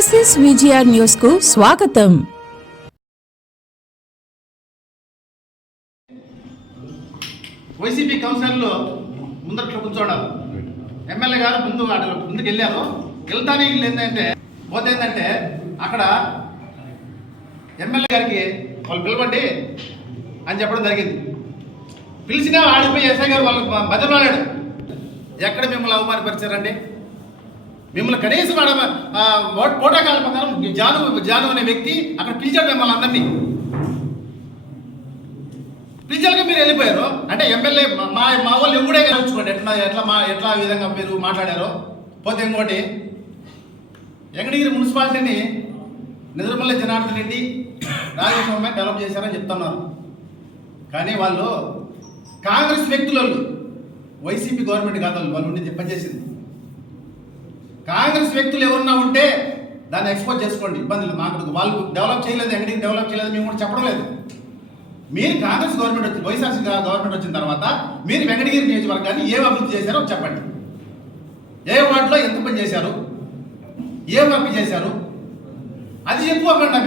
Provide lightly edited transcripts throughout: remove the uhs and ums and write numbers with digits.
Crisis VGR news కు స్వాగతం. YCP కౌన్సిలర్లు ముందట్లో కూర్చోవడం, ఎమ్మెల్యే గారు ముందుకు వెళ్ళారు. వెళ్తానే ఏంటంటే పోతే ఏంటంటే అక్కడ ఎమ్మెల్యే గారికి వాళ్ళు పిలవండి అని చెప్పడం జరిగింది. పిలిచినా ఆడిపోయి ఎస్ఐ గారు వాళ్ళకి బదలాడాడు. ఎక్కడ మిమ్మల్ని అవమానపరిచారండి? మిమ్మల్ని కనీసం ప్రోటోకాల్ ప్రకారం జాను అనే వ్యక్తి అక్కడ పిలిచాడు మిమ్మల్ని అందరినీ. పిలిచాక మీరు వెళ్ళిపోయారు. అంటే ఎమ్మెల్యే మా వాళ్ళు ఎవడే కలుచుకోండి ఎట్లా విధంగా మీరు మాట్లాడారో. పోతే ఇంకోటి, వెంకటగిరి మున్సిపాలిటీని నిద్రమల్లి జనార్దన్ రెడ్డి రాజస్వామి డెవలప్ చేశారని చెప్తున్నారు. కానీ వాళ్ళు కాంగ్రెస్ వ్యక్తులు, వైసీపీ గవర్నమెంట్ కాదు వాళ్ళు ఉండి పనిచేసింది. కాంగ్రెస్ వ్యక్తులు ఎవరన్నా ఉంటే దాన్ని ఎక్స్పోజ్ చేసుకోండి, ఇబ్బందులు మాకు. వాళ్ళు డెవలప్ చేయలేదు, వెంకటగిరి డెవలప్ చేయలేదు మేము కూడా చెప్పడం లేదు. మీరు కాంగ్రెస్ గవర్నమెంట్ వచ్చి వైఎస్ఆర్సీ గవర్నమెంట్ వచ్చిన తర్వాత మీరు వెంకటగిరి నియోజకవర్గాన్ని ఏం అభివృద్ధి చేశారో చెప్పండి. ఏ వార్డులో ఎంత పని చేశారు, ఏ వర్క్ చేశారు, అది చెప్పుకోకుండా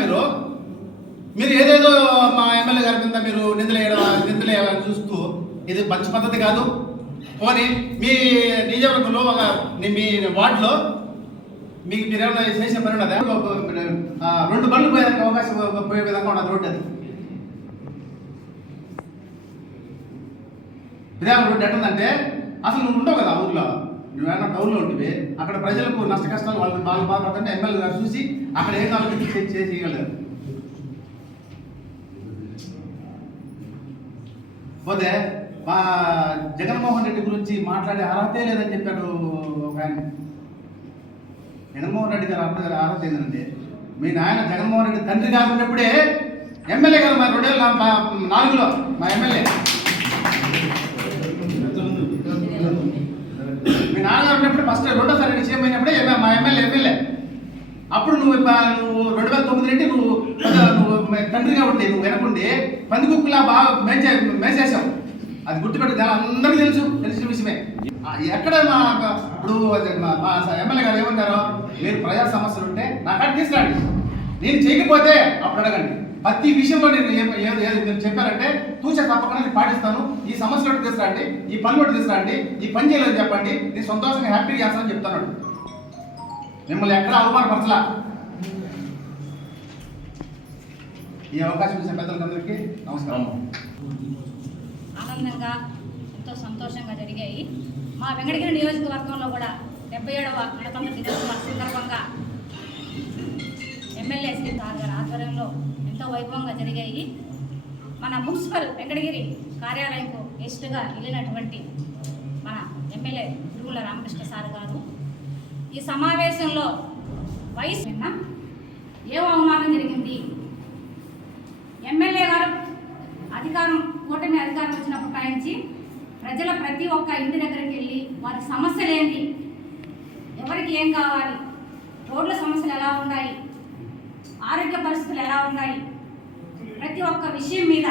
మీరు ఏదేదో మా ఎమ్మెల్యే గారి మీద మీరు నిందలేయాలని చూస్తూ ఇది మంచి పద్ధతి కాదు. పోనీ మీ నియోజకవర్గంలో మీ వార్డులో మీరు ఏమైనా చేసిన పని ఉన్నదా? 2 బండ్లు పోయేదానికి అవకాశం పోయే విధంగా ఉన్నది రోడ్డు. అది విధానం రోడ్డు ఎట్టుందంటే అసలు నువ్వు ఉండవు కదా ఊర్లో, నువ్వేమన్నా టౌన్లో ఉంటుంది. అక్కడ ప్రజలకు నష్ట కష్టాలు వాళ్ళు బాధపడుతుంటే ఎమ్మెల్యే గారు చూసి అక్కడ ఏం కావాలో చేయగలరు. పోతే మా జగన్మోహన్ రెడ్డి గురించి మాట్లాడే అర్హతే లేదని చెప్పాడు ఒక ఆయన. జగన్మోహన్ రెడ్డి గారు అర్హత ఏంటంటే, మీ నాయన జగన్మోహన్ రెడ్డి తండ్రి కాకున్నప్పుడే ఎమ్మెల్యే గారు మా 2004లో మా ఎమ్మెల్యే మీ నాన్నగారు ఉన్నప్పుడు ఫస్ట్ రెండోసారి సీఎం అయినప్పుడే మా ఎమ్మెల్యే. అప్పుడు నువ్వు 2009 నుండి నువ్వు తండ్రిగా ఉంటే నువ్వు వెనకుండి పందికుక్కులా బాగా మేసేసావు. అది గుర్తుపెట్టు, అందరికీ తెలిసిన విషయమే. ఎక్కడ ఇప్పుడు మా ఎమ్మెల్యే గారు ఏమన్నారో, మీరు ప్రజా సమస్యలు ఉంటే నా కాడ తీసుకురండి, నేను చేయకపోతే అప్పుడు అడగండి. ప్రతి విషయంలో నేను మీరు చెప్పారంటే తూచా తప్పకుండా నేను పాటిస్తాను. ఈ సమస్యలు తీసుకురండి, ఈ పనులు తీసుకురండి, ఈ పని చేయలేదని చెప్పండి, నేను సంతోషంగా హ్యాపీగా చేస్తానని చెప్తాను. మిమ్మల్ని ఎక్కడ అవమానపరచలా. ఈ అవకాశం ఇచ్చిన పెద్దలందరికీ నమస్కారం. ఆనందంగా ఎంతో సంతోషంగా జరిగాయి. మా వెంకటగిరి నియోజకవర్గంలో కూడా 77వ గణతంత్ర దినోత్సవ సందర్భంగా ఎమ్మెల్యే శ్రీ సార్ గారి ఆధ్వర్యంలో ఎంతో వైభవంగా జరిగాయి. మన మున్సిపల్ వెంకటగిరి కార్యాలయంకు గెస్ట్గా వెళ్ళినటువంటి మన ఎమ్మెల్యే తిరుమల రామకృష్ణ సార్ గారు ఈ సమావేశంలో వయసు ఏం అవమానం జరిగింది, ఎమ్మెల్యే గారు కూటమి అధికారం వచ్చినప్పుడు నుంచి ప్రజల ప్రతి ఒక్క ఇంటి దగ్గరికి వెళ్ళి వారి సమస్యలు ఏంటి, ఎవరికి ఏం కావాలి, రోడ్ల సమస్యలు ఎలా ఉన్నాయి, ఆరోగ్య పరిస్థితులు ఎలా ఉన్నాయి, ప్రతి ఒక్క విషయం మీద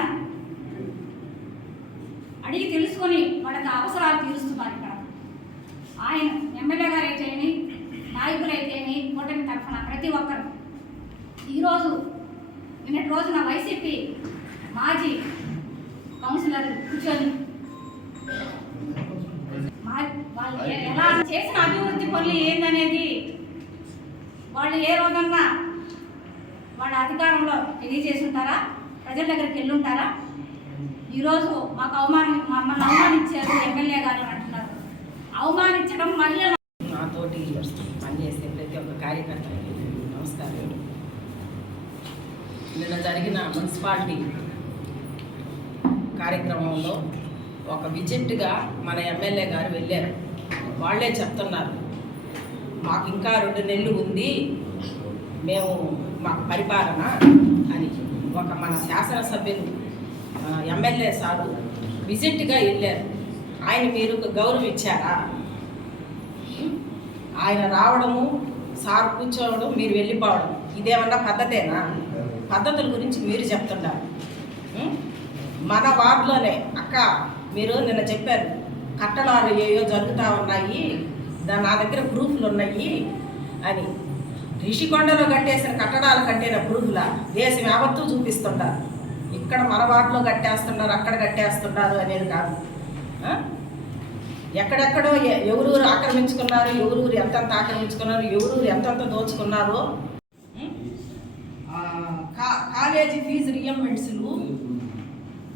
అడిగి తెలుసుకొని వాళ్ళకి అవసరాలు తీరుస్తున్నారు. ఇక్కడ ఆయన ఎమ్మెల్యే గారు అయితేమి, నాయకులు అయితేమి, కూటమి తరఫున ప్రతి ఒక్కరు ఈరోజు నిన్నటి రోజున వైసీపీ మాజీ కౌన్సిలర్ కూర్చొని వాళ్ళు ఎలా చేసిన అభివృద్ధి పనులు ఏందనేది వాళ్ళు ఏ రోజన్నా వాళ్ళ అధికారంలో తెలియజేసి ఉంటారా, ప్రజల దగ్గరికి వెళ్ళి ఉంటారా? ఈరోజు మమ్మల్ని అవమానించారు ఎమ్మెల్యే గారు అంటున్నారు. అవమానించడం మళ్ళీ నాతోటి పనిచేసే ప్రతి ఒక్క కార్యకర్తకి నమస్కారం. నిన్న జరిగిన మున్సిపాలిటీ కార్యక్రమంలో ఒక విజిట్గా మన ఎమ్మెల్యే గారు వెళ్ళారు. వాళ్ళే చెప్తున్నారు, మాకు ఇంకా 2 నెలలు ఉంది, మాకు పరిపాలన అని. ఒక మన శాసనసభ్యులు ఎమ్మెల్యే సారు విజిట్గా వెళ్ళారు. ఆయన మీరు గౌరవం ఇచ్చారా? ఆయన రావడము, సార్ కూర్చోవడం, మీరు వెళ్ళిపోవడం, ఇదేమన్నా పద్ధతేనా? పద్ధతుల గురించి మీరు చెప్తున్నారు. మన వార్డులోనే అక్క మీరు నిన్న చెప్పారు, కట్టడాలు ఏయో జరుగుతూ ఉన్నాయి, నా దగ్గర ప్రూఫ్లు ఉన్నాయి అని. రిషికొండలో కట్టేసిన కట్టడాల కంటేన పురుగుల దేశం యావత్తూ చూపిస్తుంటారు. ఇక్కడ మన వాటిలో కట్టేస్తున్నారు, అక్కడ కట్టేస్తున్నారు అనేది కాదు. ఎక్కడెక్కడో ఎవరూరు ఆక్రమించుకున్నారు, ఎవరూరు ఎంతంత ఆక్రమించుకున్నారు, ఎవరూరు ఎంతంత దోచుకున్నారు. కాలేజీ ఫీజు రియంబర్స్మెంట్స్లు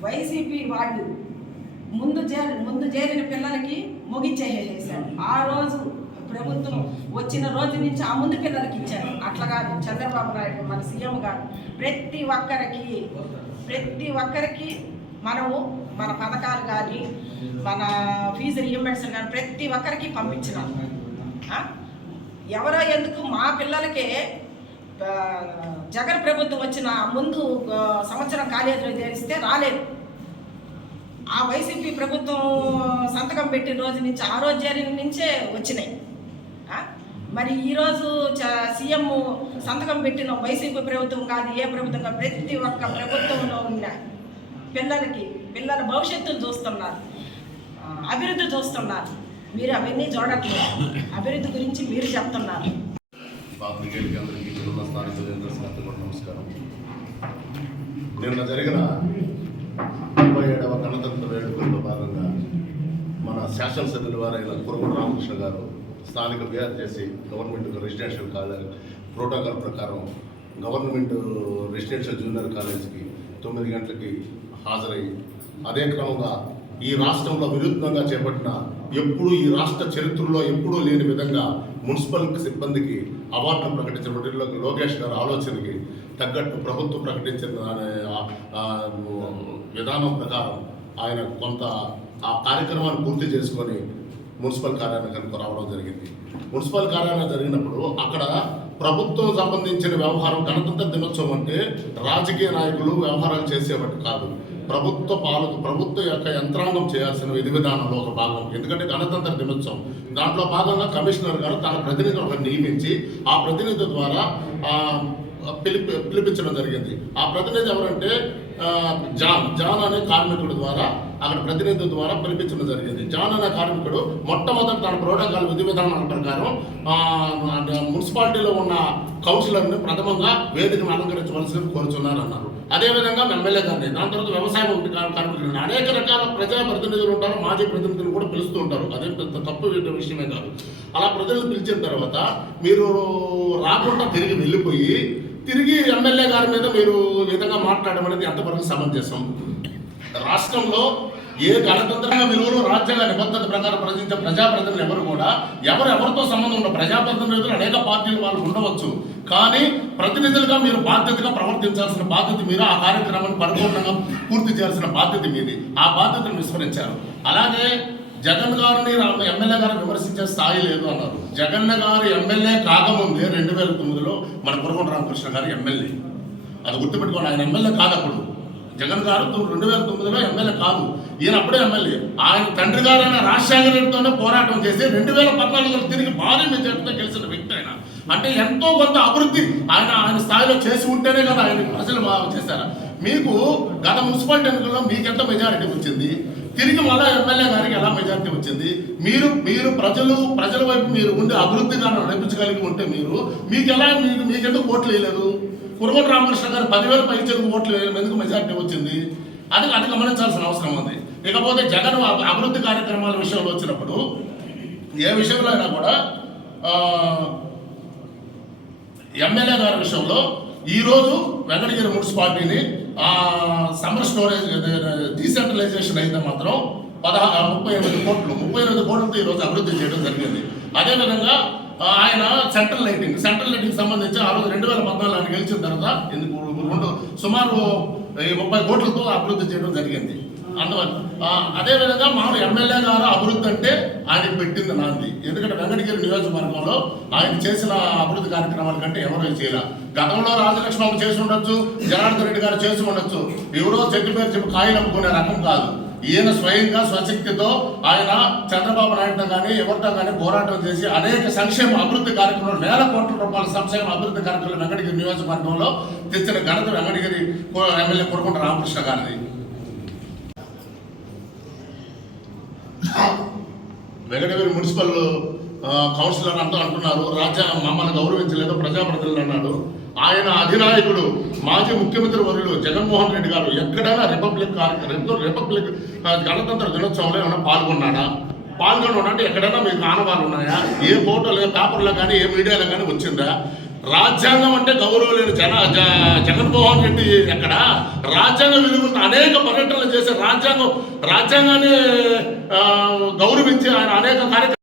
వైసీపీ వాళ్ళు ముందు చేరిన పిల్లలకి ముగించేసేసారు. ఆ రోజు ప్రభుత్వం వచ్చిన రోజు నుంచి ఆ ముందు పిల్లలకి ఇచ్చారు. అట్లా కాదు, చంద్రబాబు నాయుడు మన సీఎం గారు ప్రతి ఒక్కరికి మనము మన పథకాలు కానీ మన ఫీజు రియంబర్స్మెంట్ కానీ ప్రతి ఒక్కరికి పంపించినాం. ఎవరో ఎందుకు మా పిల్లలకే జగన్ ప్రభుత్వం వచ్చిన ముందు సంవత్సరం కాలేజీలో చేరిస్తే రాలేదు. ఆ వైసీపీ ప్రభుత్వం సంతకం పెట్టిన రోజు నుంచి ఆ రోజు చేరిన నుంచే వచ్చినాయి. మరి ఈరోజు సీఎం సంతకం పెట్టిన వైసీపీ ప్రభుత్వం కాదు, ఏ ప్రభుత్వం కాదు, ప్రతి ఒక్క ప్రభుత్వంలో ఉన్న పిల్లల భవిష్యత్తును చూస్తున్నారు, అభివృద్ధి చూస్తున్నారు. మీరు అవన్నీ చూడట్లేదు. అభివృద్ధి గురించి మీరు చెప్తున్నారు. పాత్రికేయులకి అందరికీ ఉన్న స్థానిక కూడా నమస్కారం. నిన్న జరిగిన 37వ గణతంత్ర వేడుకల్లో భాగంగా మన శాసనసభ్యుల వారైన కురగొండ రామకృష్ణ గారు స్థానిక చేసి గవర్నమెంట్ రెసిడెన్షియల్ కాలేజ్ ప్రోటోకాల్ ప్రకారం గవర్నమెంట్ రెసిడెన్షియల్ జూనియర్ కాలేజీకి 9 గంటలకి హాజరై అదే క్రమంగా ఈ రాష్ట్రంలో వినూత్నంగా చేపట్టిన ఎప్పుడూ ఈ రాష్ట్ర చరిత్రలో ఎప్పుడూ లేని విధంగా మున్సిపల్ సిబ్బందికి అవార్డులు ప్రకటించిన లోకేష్ గారి ఆలోచనకి తగ్గట్టు ప్రభుత్వం ప్రకటించిన విధానం ప్రకారం ఆయన కొంత ఆ కార్యక్రమాన్ని పూర్తి చేసుకొని మున్సిపల్ కార్యాలయానికి రావడం జరిగింది. మున్సిపల్ కార్యాలయం జరిగినప్పుడు అక్కడ ప్రభుత్వం సంబంధించిన వ్యవహారం గణతంత్ర దినోత్సవం అంటే రాజకీయ నాయకులు వ్యవహారాలు చేసేవాటి కాదు. ప్రభుత్వ యొక్క యంత్రాంగం చేయాల్సిన విధి విధానంలో ఒక భాగం. ఎందుకంటే గణతంత్ర దినోత్సవం దాంట్లో భాగంగా కమిషనర్ గారు తన ప్రతినిధులను నియమించి ఆ ప్రతినిధి ద్వారా పిలిపించడం జరిగింది. ఆ ప్రతినిధి ఎవరంటే జాన్ అనే కార్మికుడి ద్వారా అక్కడ ప్రతినిధి ద్వారా పిలిపించడం జరిగింది. జాన్ అనే కార్మికుడు మొట్టమొదటి తన ప్రోటోకాల్ విధి విధానాల ప్రకారం మున్సిపాలిటీలో ఉన్న కౌన్సిలర్ని ప్రథమంగా వేదికను అలంకరించవలసింది కోరుచున్నారన్నారు. అదేవిధంగా ఎమ్మెల్యే గారిని, దాని తర్వాత వ్యవసాయ కార్మికులను, అనేక రకాల ప్రజా ప్రతినిధులు ఉంటారు, మాజీ ప్రతినిధులు కూడా పిలుస్తూ ఉంటారు. అదే పెద్ద తప్పు విషయమే కాదు. అలా ప్రజలు పిలిచిన తర్వాత మీరు రాకుండా తిరిగి ఎమ్మెల్యే గారి మీద మీరు విధంగా మాట్లాడడం అనేది ఎంతవరకు సమంజసం? రాష్ట్రంలో ఏ గణతంత్రంగా విలువలు రాజ్యాంగ నిబద్ధత ప్రకారం ప్రశ్నించే ప్రజాప్రతినిధులు ఎవరు కూడా ఎవరితో సంబంధం ఉన్న ప్రజాప్రతినిధులు అనేక పార్టీలు వాళ్ళు ఉండవచ్చు. కానీ ప్రతినిధులుగా మీరు బాధ్యతగా ప్రవర్తించాల్సిన బాధ్యత మీరు, ఆ కార్యక్రమాన్ని పరిపూర్ణంగా పూర్తి చేయాల్సిన బాధ్యత మీది. ఆ బాధ్యతను విస్మరించారు. అలాగే జగన్ గారిని ఎమ్మెల్యే గారు విమర్శించే స్థాయి లేదు అన్నారు. జగన్ గారు ఎమ్మెల్యే కాకముందే 2009లో మన కురగొండ రామకృష్ణ గారు ఎమ్మెల్యే. అది గుర్తుపెట్టుకోండి, ఆయన ఎమ్మెల్యే కాదు అప్పుడు. జగన్ గారు 2009లో ఎమ్మెల్యే కాదు, ఈయన అప్పుడే ఎమ్మెల్యే. ఆయన తండ్రి గారైన రాజశేఖర రెడ్డితోనే పోరాటం చేసి 2014లో తిరిగి భారీ మెజార్టీతో గెలిచిన వ్యక్తి ఆయన. అంటే ఎంతో కొంత అభివృద్ధి ఆయన స్థాయిలో చేసి ఉంటేనే కదా ఆయన ప్రజలు బాగా చేశారు. మీకు గత మున్సిపాలిటీ ఎన్నికల్లో మీకెంత మెజారిటీ వచ్చింది? తిరిగి మళ్ళా ఎమ్మెల్యే గారికి ఎలా మెజారిటీ వచ్చింది? మీరు ప్రజల వైపు మీరు ఉండి అభివృద్ధిగా నడిపించగలిగి ఉంటే మీకెందుకు ఓట్లు వేయలేదు? కురగొండ రామకృష్ణ గారు 10,000 పైచలకు ఓట్లు వేయడం ఎందుకు మెజారిటీ వచ్చింది? అది గమనించాల్సిన అవసరం ఉంది. ఇకపోతే జగన్ అభివృద్ధి కార్యక్రమాల విషయంలో వచ్చినప్పుడు ఏ విషయంలో అయినా కూడా ఎమ్మెల్యే గారి విషయంలో ఈరోజు వెంకటగిరి మున్సిపాలిటీని సమ్మర్ స్టోరేజ్ డీసెంట్రలైజేషన్ అయితే మాత్రం 38 కోట్లతో ఈరోజు అభివృద్ధి చేయడం జరిగింది. అదేవిధంగా ఆయన సెంట్రల్ లైటింగ్ సంబంధించి ఆ రోజు 2014 ఆయన గెలిచిన తర్వాత సుమారు 30 కోట్లతో అభివృద్ధి చేయడం జరిగింది. అందువల్ల అదేవిధంగా మామూలు ఎమ్మెల్యే గారు అభివృద్ధి అంటే ఆయన పెట్టింది నాంది. ఎందుకంటే వెంకటగిరి నియోజకవర్గంలో ఆయన చేసిన అభివృద్ధి కార్యక్రమాల కంటే ఎవరో చేయాల. గతంలో రాజలక్ష్మి చేసి ఉండొచ్చు, జనార్దన్ రెడ్డి గారు చేసి ఉండొచ్చు. ఎవరో చెట్టు పేరు చెప్పి కాయలు అమ్ముకునే రకం కాదు. ఈయన స్వయంగా స్వశక్తితో ఆయన చంద్రబాబు నాయుడుతో కానీ ఎవరితో కానీ పోరాటం చేసి అనేక సంక్షేమ అభివృద్ధి కార్యక్రమాలు, వేల కోట్ల రూపాయల సంక్షేమ అభివృద్ధి కార్యక్రమాలు వెంకటగిరి నియోజకవర్గంలో తెచ్చిన ఘనత వెంకటగిరి ఎమ్మెల్యే కురగొండ రామకృష్ణ గారిది. వెంకటగిరి మున్సిపల్ కౌన్సిలర్ అంతా అంటున్నారు మమ్మల్ని గౌరవించలేదు ప్రజాప్రతినిధులు అన్నాడు. ఆయన అధినాయకుడు మాజీ ముఖ్యమంత్రి వర్యులు జగన్మోహన్ రెడ్డి గారు ఎక్కడైనా రిపబ్లిక్ గణతంత్ర దినోత్సవంలో ఏమైనా పాల్గొన్నాడంటే ఎక్కడైనా మీకు ఆనవాళ్ళు ఉన్నాయా? ఏ ఫోటోలు పేపర్లో కానీ ఏ మీడియాలో కానీ వచ్చిందా? రాజ్యాంగం అంటే గౌరవం లేని జగన్మోహన్ రెడ్డి ఎక్కడ రాజ్యాంగ విలువలను అనేక పర్యటనలు చేసే రాజ్యాంగాన్ని గౌరవించి ఆయన అనేక కార్యక్రమాలు